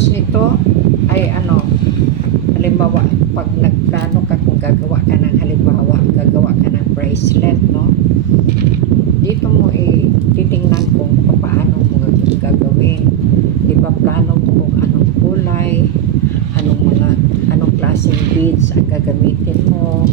purpose nito ay ano, halimbawa, pag nagplano ka kung gagawa ka ng halimbawa, gagawa ka ng bracelet, no? Dito mo titingnan kung paano mo gagawin. Diba, plano mo kung anong kulay, anong klaseng beads ang gagamitin mo,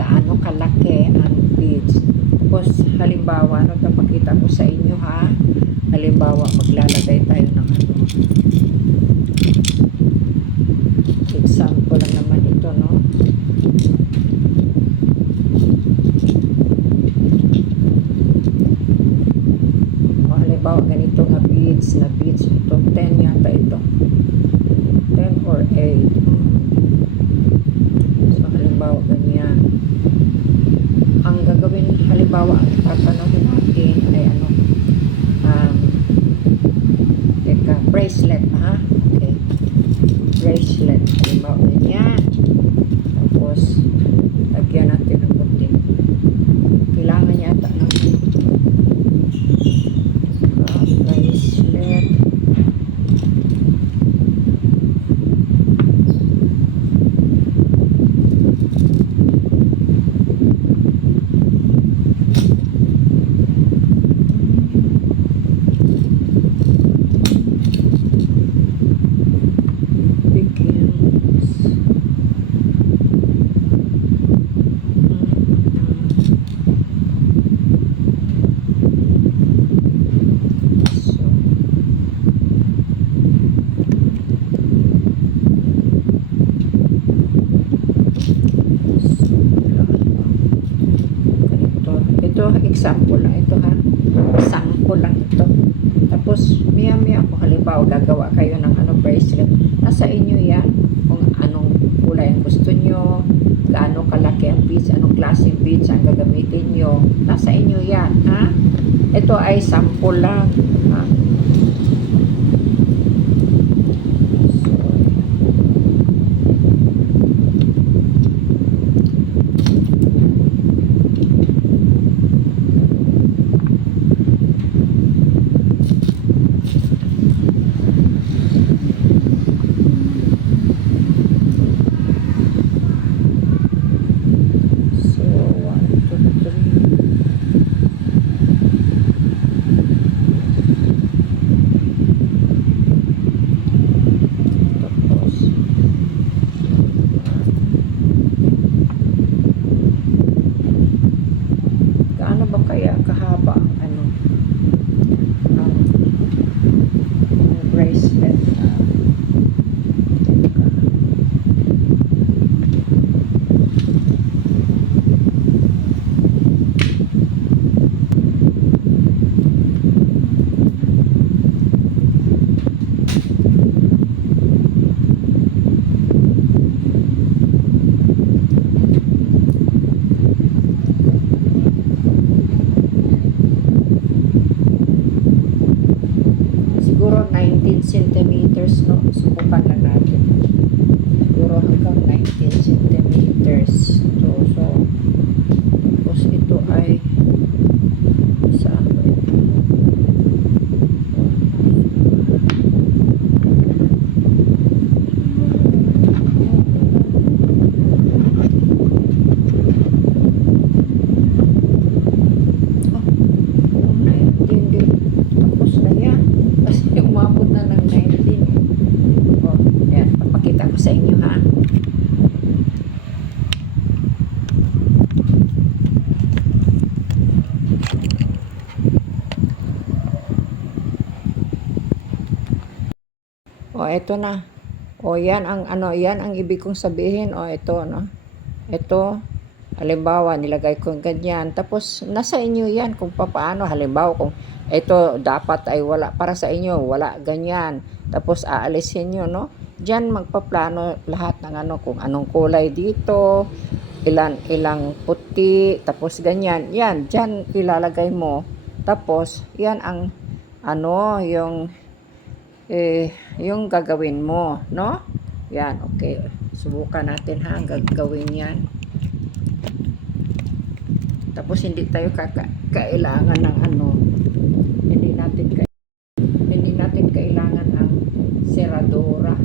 gaano kalaki ang beads. Tapos, halimbawa, napakita ko sa inyo ha, halimbawa, maglalagay tayo ng example lang naman ito, no? O, halimbawa, ganito nga beads, ito, 10 yata ito. 10 or 8. So, halimbawa, ganyan. Ang gagawin, halimbawa, ang papanawin natin ay bracelet, ha? Okay. Bracelet. Halimbawa, ganyan. Tapos, lagyan natin ng kunting. Kailangan yata ng bracelet. Ito, example lang ito ha. Sample lang ito. Tapos, maya ako, halimbawa, gagawa kayo ng bracelet. Nasa inyo yan. Kung anong kulay ang gusto nyo, gaano kalaki ang beads, anong klaseng beads ang gagamitin nyo. Nasa inyo yan, ha? Ito ay sample lang, ha? Kaya kahaba ang bracelet. Siguro 19 centimeters, no? Subukan lang natin. Siguro hanggang 19 centimeters. So, tapos ito ay saan ba ito? Umabot na ng 19. O, yan. Papakita ko sa inyo, ha? O, eto na. O, yan ang yan ang ibig kong sabihin. O, ito, no? Ito, halimbawa, nilagay ko ganyan. Tapos, nasa inyo yan kung paano. Halimbawa, kung ito dapat ay wala para sa inyo, wala ganyan. Tapos aalisin nyo, no? Diyan magpaplano lahat ng kung anong kulay dito, ilang puti, tapos ganyan. Yan, diyan ilalagay mo. Tapos yan ang yung gagawin mo, no? Yan, okay. Subukan natin ha, gagawin yan. Tapos hindi tayo kailangan ng hindi natin kailangan ang seradora.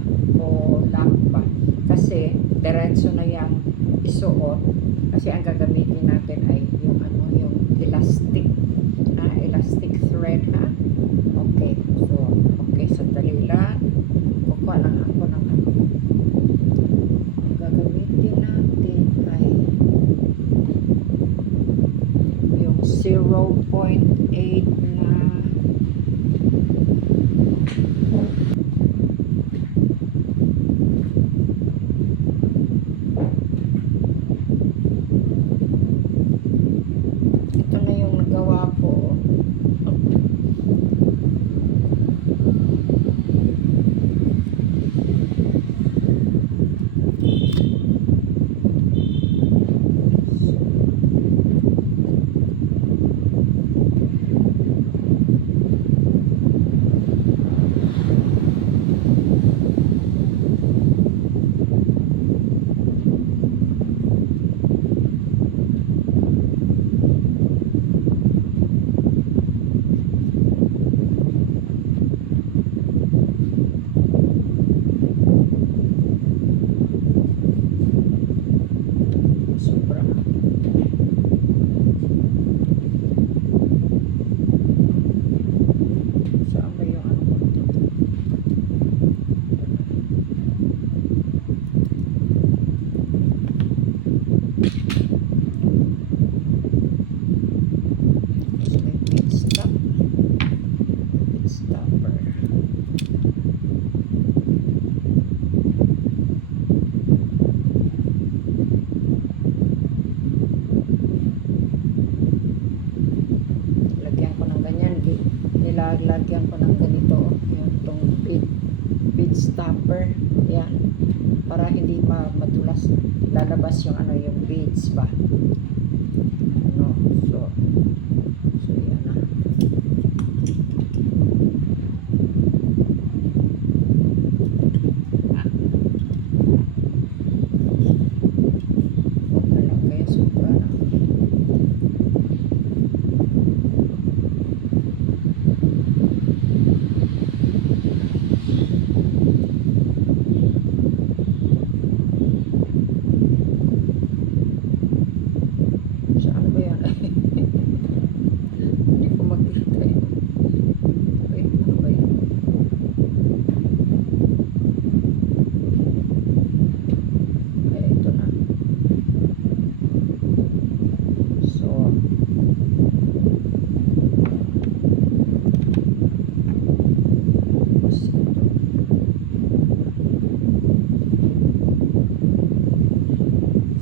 diretso na yang isuot kasi ang gagamitin natin ay yung ano, yung elastic elastic thread, ha. Okay, so okay, sandali lang, kukuha lang ako ng ano. Ang gagamitin natin ay yung 0.8 na ito na yung nagawa ko. Sobra. Saan ba yung ano ko? So, may pit stop. Pit stopper. Lagyan ko ng ganyan, nilalagyan ko ng ganito yung tong bead stopper, yan, para hindi madulas, lalabas yung ano, yung beads ba, ano, so yan na. Huwag na lang kaya sobra na. Saan ba yan? Hindi ko makita eh. Wait, ano ba yan? Ay, ito na. So,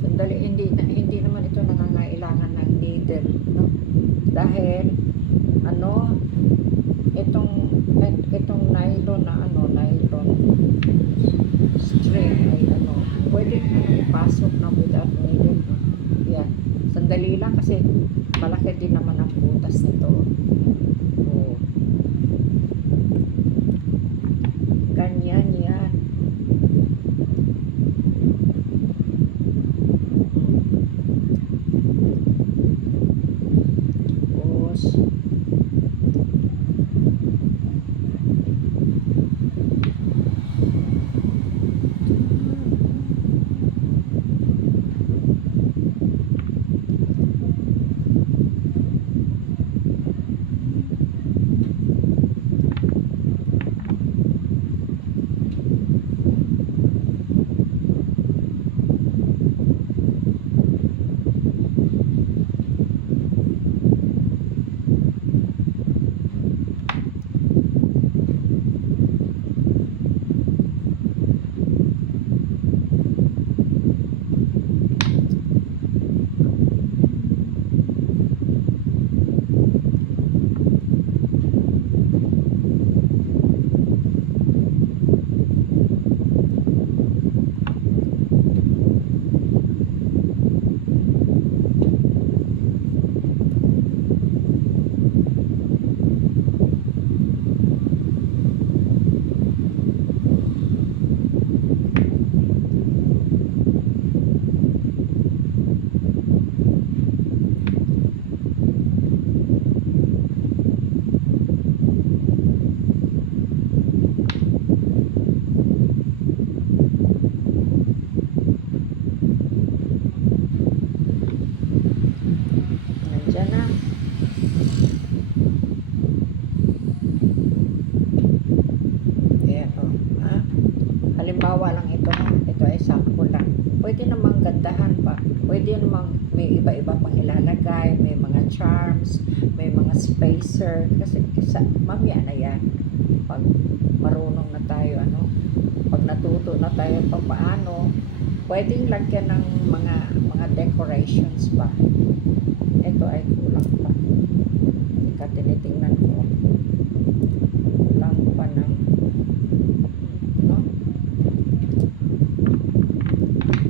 sandali, hindi naman ito nangangailangan ng needle, no? Dahil ano, itong nylon na ano, nylon string ay ano, pwede ipasok na without needle, no? Yan, sandali lang kasi malaki din naman ang butas nito. Oh. Ganyan yan. Tapos lang ito ha. Ito ay sample lang. Pwede namang gandahan pa. Pwede namang may iba-iba pang ilalagay. May mga charms, may mga spacer. Kasi mamaya na yan. Pag marunong na tayo, pag natuto na tayo paano, pwedeng lagyan ng mga decorations pa. Ito ay kulang pa. Ika tinitingnan ko. Kulang pa ng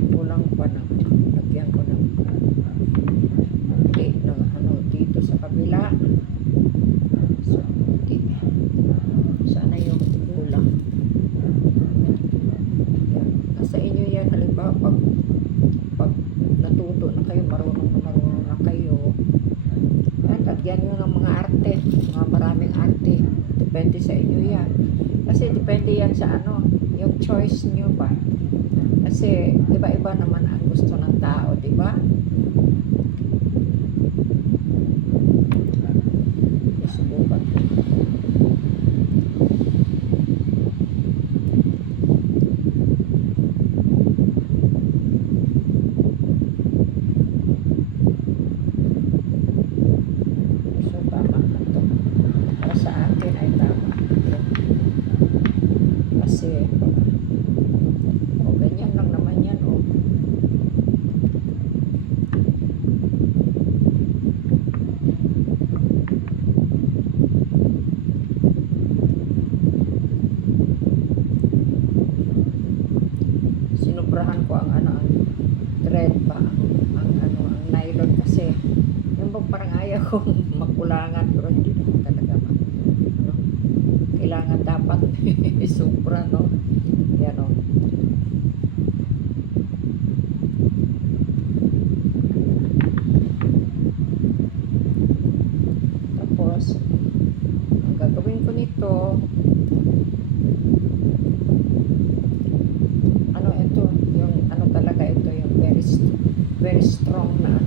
kulang pa ng lagyan ko ng dito sa kabila. So, sana yung kulang. Yan. Nasa inyo yan. Halimbawa, pag natuto na kayo, marunong na kayo, yan, lagyan nyo ng mga arte, mga maraming arte. Depende sa inyo yan. Kasi depende yan sa yung choice nyo ba. Kasi iba-iba naman ang gusto ng tao, di ba? Subukan ko. So, tama na to. Para sa akin ay tama. Kasi, ganyan lang naman yan, Sinubrahan ko ang thread pa, ang nylon kasi yung parang ayaw kong makulangan, pero hindi naman talaga kailangan dapat sobra, yan, tapos ang gagawin ko nito, ito yung talaga, ito yung very strong na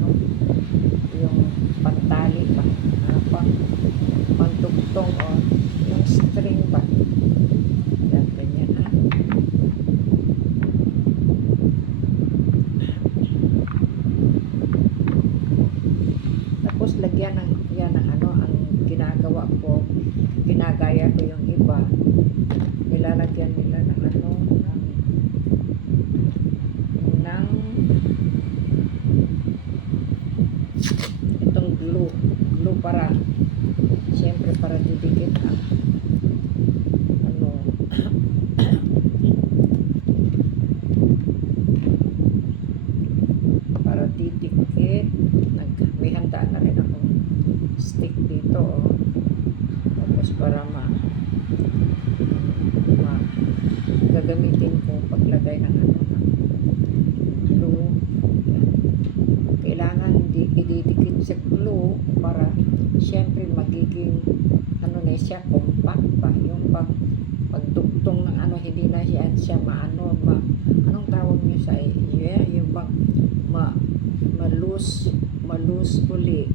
yung pantali ba, pantugtong yung string ba, yan, ganyan ha. Tapos lagyan ng ang ginagaya ko yung iba, nilalagyan nila ng itong glue para siyempre para didikit ang para didikit. May handa na rin akong stick dito, tapos para gagamitin ko paglagay ng glue. Kailangan ididikit sa glue para siyempre magiging na siya, compact ba, yung pagdugtong ng hindi na siya anong tawag niyo sa yung malus uli,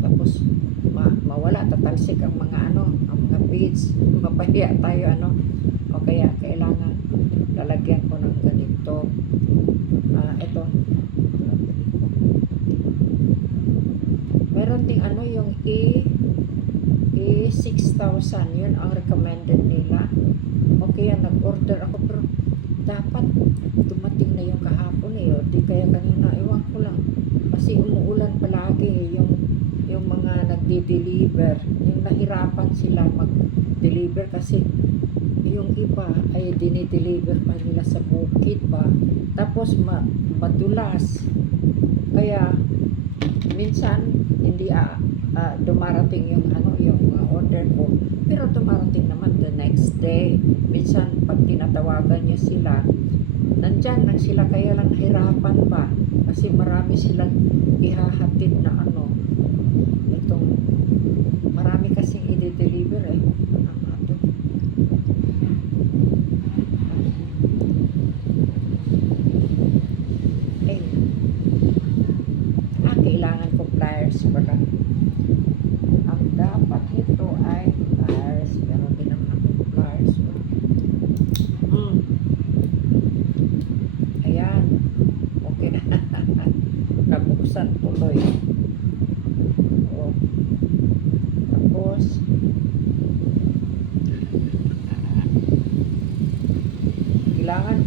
tapos mawala, tatalsik ang mga beads, mapahiya tayo, o kaya kailangan lalagyan ko ng ganito. Ito meron ding yung E6000, yun ang recommended nila. Okay, nag-order ako, pero dapat dumating na yung kahapon di kaya kanina, iwan ko lang kasi umuulan palagi, yung mga nagdi-deliver, yung nahirapan sila mag-deliver kasi yung iba ay dinideliver pa nila sa bukid pa, tapos madulas, kaya minsan hindi dumarating yung order ko, pero dumarating naman the next day. Minsan pag tinatawagan niyo sila, nandyan lang sila, kaya lang hirapan pa kasi marami silang ihahatid na itong marami kasing i-deliver kailangan ko pliers pala. Ang dapat nito ay pliers, pero di naman ako pliers.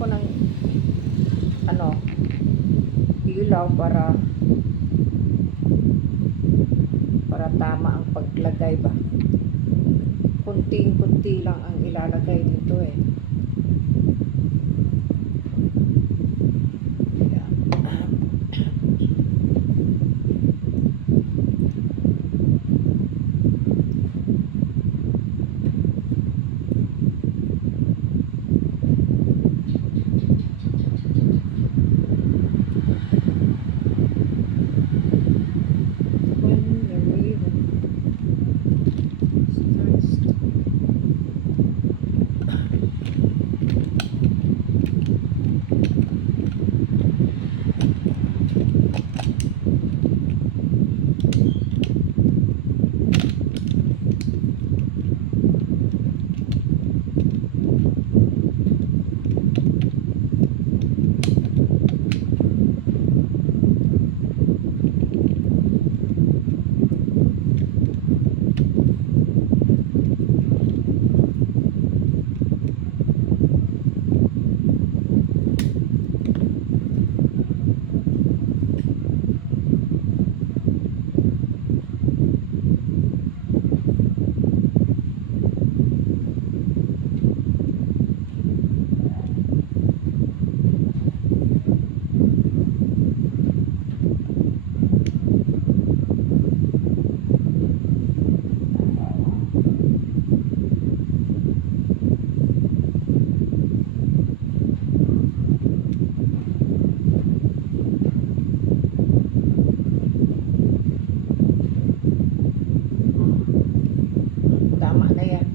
ako ng ano, ilaw para tama ang paglagay ba. Kunting-kunti lang ang ilalagay dito eh. When the ribbon starts to tama na yan.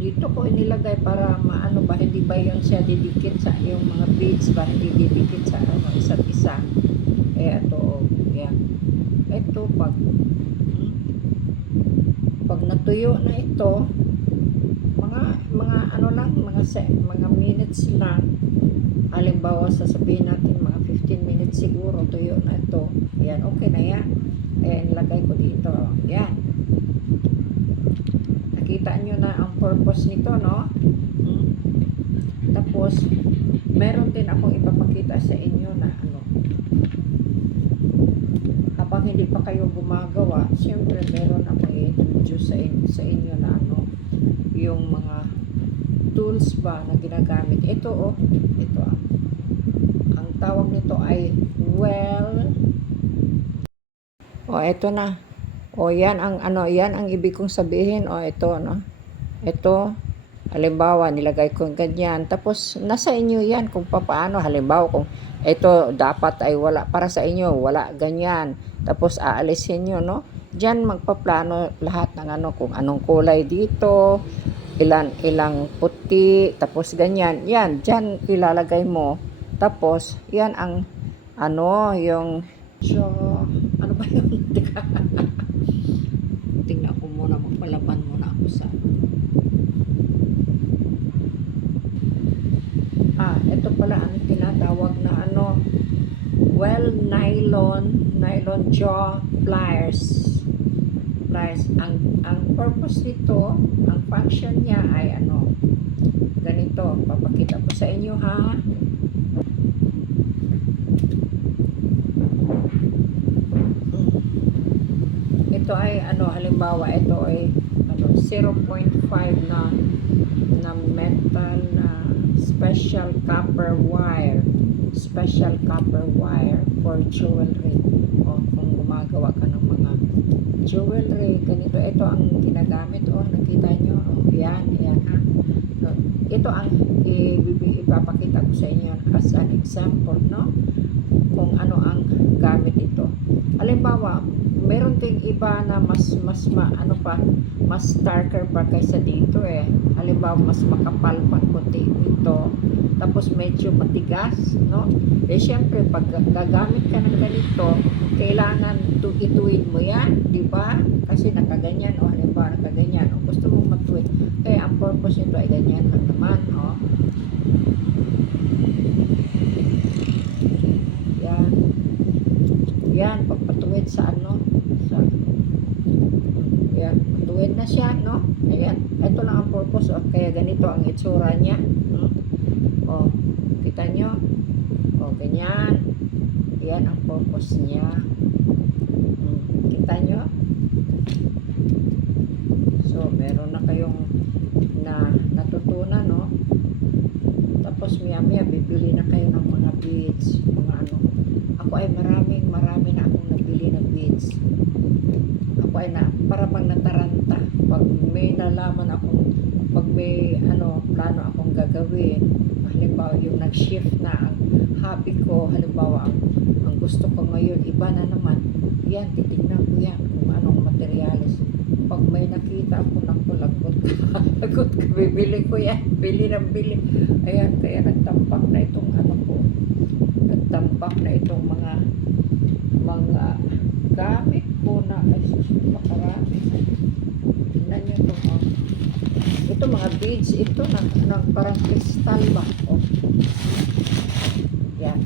Dito ko inilagay para maano ba, hindi ba yun siya didikit sa yung mga beads ba, hindi didikit sa ano, isa't isa. Eh ito, yan. Ito pag natuyo na ito, mga ano lang, mga minutes lang. Halimbawa, sasabihin natin mga 15 minutes siguro tuyo na ito. Yan, okay na yan. Eh, nilagay ko dito. Yan. Nakita nyo na ang purpose nito, no? Tapos, meron din akong ipapakita sa inyo na ano. Habang hindi pa kayo gumagawa, siyempre meron akong i-introduce sa inyo na ano, yung mga tools ba na ginagamit. Ito ito ang tawag nito ay ito na. Yan ang ano, yan ang ibig kong sabihin. Ito no. Ito halimbawa nilagay ko ganyan. Tapos nasa inyo yan kung paano. Halimbawa kung ito dapat ay wala para sa inyo, wala ganyan. Tapos aalisin nyo, no? Diyan magpaplano lahat ng ano, kung anong kulay dito, ilang puti, tapos ganyan. Yan, diyan ilalagay mo. Tapos, yan ang ano, yung ano ba yun? Tingnan ko muna, magpalaban muna ako sa ito pala ang tinatawag na ano, nylon jaw pliers. Ang purpose nito, ang function niya ay ano, ganito, papakita ko sa inyo ha. Ito ay ano, halimbawa ito ay ano, 0.5 na metal na special copper wire for jewelry. Kung gumagawa ka ng mga jewelry, ganito, ito ang ginagamit. Nakita nyo, yan ha. Ito ang ipapakita ko sa inyo as an example, no? Kung ano ang gamit ito. Halimbawa, meron ding iba na mas darker pa kaysa dito eh. Halimbawa, mas makapal pa konti dito. Tapos medyo matigas, no? Syempre, pag gagamit ka ng ganito, kailangan ituwid mo yan, di ba? Kasi nakaganyan, halimbawa nakaganyan, gusto mong matuwid. Kaya ang purpose nito ay ganyan lang naman, Yan, pagpatuwid sa ano, sa, yan, tuwid na siya, no? Ayan, ito lang ang purpose, o, kaya ganito ang itsura niya, no? O, kita nyo? O, ganyan. Yan ang purpose niya. Kita nyo? So, meron na kayong natutunan, no? Tapos maya bibili na kayo ng mga beads, mga ano. Ako ay marami na akong nabili na beads. Ako ay para bang nataranta. Pag may nalaman akong, pag may ano, plano akong gagawin, halimbawa yung nag-shift na ang hobby ko, halimbawa ang gusto ko ngayon, iba na naman, yan, titignan ko yan, kung anong materialis. Pag may nakita ako ng lagot lagot ka, bibili ko yan, bili. Ayan, kaya nagtampak na itong ano ko, nagtampak na itong mga gamit ko na, ay susupakarami. Tingnan nyo ito, oh. Ito mga beads, ito parang kristal ba, oh. Yan.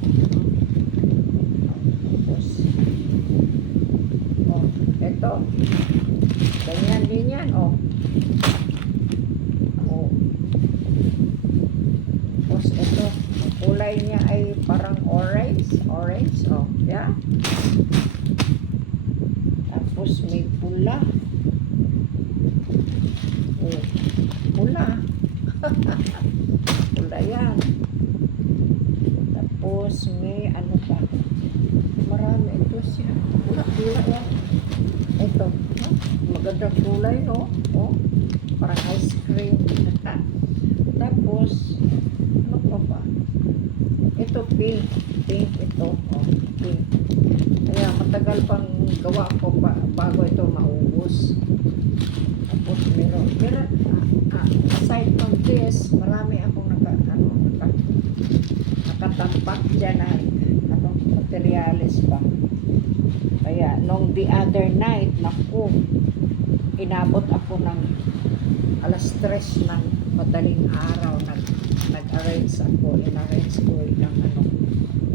Tapos, oh, ito. Ganyan din yan, oh. Oh. Tapos ito, ang kulay niya ay parang orange, oh. Yeah. Tapos may pula. Oh, pula. Pula yan. Tapos may ano pa. Marami ito siya. Pula yan. Ito. Huh? Magandang kulay, no? Oh, parang ice cream. Tapos, ano pa ba? Ito, pink. Pink ito. Oh, pink. Kaya matagal pang gawa ko bago ito maubos. Tapos meron aside from this, marami akong nakatampak dyan na materialis pa. Kaya nung the other night, naku, inabot ako ng alas 3 ng madaling araw, nag-arrange ko ng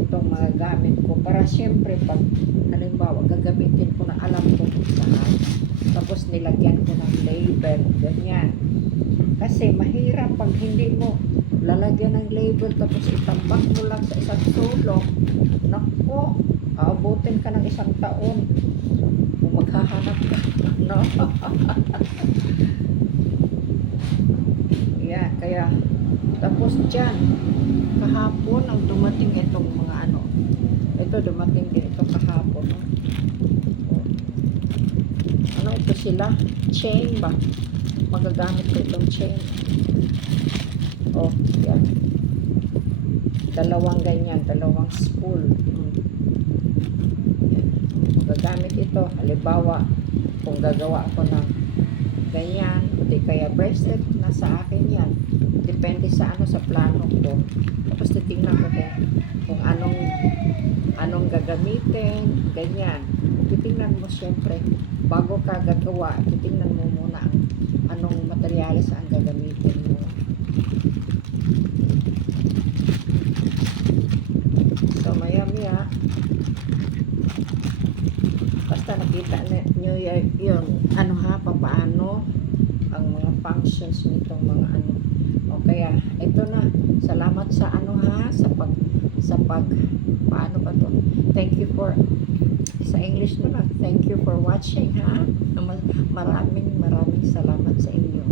itong mga gamit ko para siyempre pag halimbawa gagamitin ko na alam ko kung saan, tapos nilagyan ko ng label, ganyan. Kasi mahirap pag hindi mo lalagyan ng label tapos itambak mo lang sa isang sulok, naku, aabutin ka ng 1 taon kung maghahanap ka, no? Yan, kaya tapos dyan kahapon ang dumating itong mga ano, ito dumating din ito kahapon, no? Ano ito sila? Chain ba? Magagamit ko itong chain. Oh, yan. Dalawang ganyan, dalawang spool. Yan. Magagamit ito. Halimbawa, kung gagawa ako ng ganyan, o di kaya bracelet, nasa akin yan. Depende sa ano, sa plano ko. Tapos titingnan ko kung anong gagamitin, ganyan. Titingnan mo siyempre, bago ka gagawa, titingnan mo muna anong materialis ang gagamitin mo. So, maya-maya, basta nakita nyo yung ano ha, paano ang mga functions nitong mga ano. O kaya, ito na, salamat sa ano ha, sa pag, paano ba to? Thank you for, sa English na lang, thank you for watching ha. Maraming salamat sa inyo.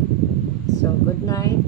So, good night.